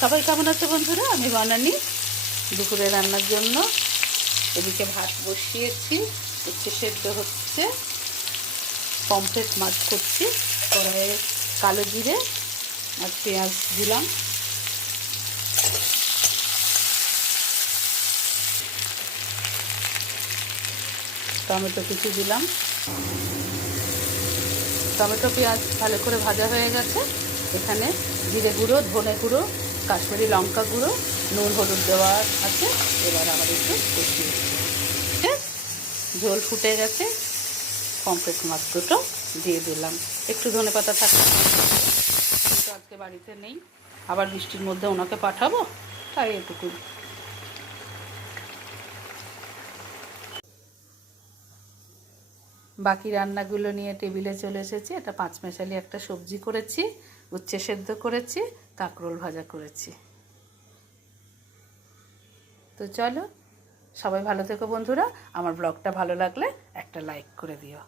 সবাই কেমন আছে বন্ধুরা? আমি বানানি দুপুরে রান্নার জন্য। এদিকে ভাত বসিয়েছি, উচ্ছে সেদ্ধ হচ্ছে, পমফ্রেট মাছ করছি। কড়াইয়ে কালো জিরে আর পেঁয়াজ দিলাম, টমেটো কিছু দিলাম। টমেটো পেঁয়াজ ভালো করে ভাজা হয়ে গেছে। এখানে জিরে গুঁড়ো, ধনে গুঁড়ো, কাশ্মীরি লঙ্কা গুঁড়ো, নুন হলুদ দেওয়া আছে। এবার আবার একটু কষিয়ে ঝোল ফুটে গেছে, পমফ্রেট মাছ দুটো দিয়ে দিলাম। একটু ধনে পাতা থাকলে, কিন্তু আজকে বাড়িতে নেই, আবার বৃষ্টির মধ্যে ওনাকে পাঠাবো, তাই এটুকু। বাকি রান্নাগুলো নিয়ে টেবিলে চলে এসেছি। এটা পাঁচমেশালি একটা সবজি করেছি, উচ্ছে সেদ্ধ করেছি, কাঁকরোল ভাজা করেছি। তো চলো, সবাই ভালো থেকো বন্ধুরা। আমার ব্লগটা ভালো লাগলে একটা লাইক করে দিও।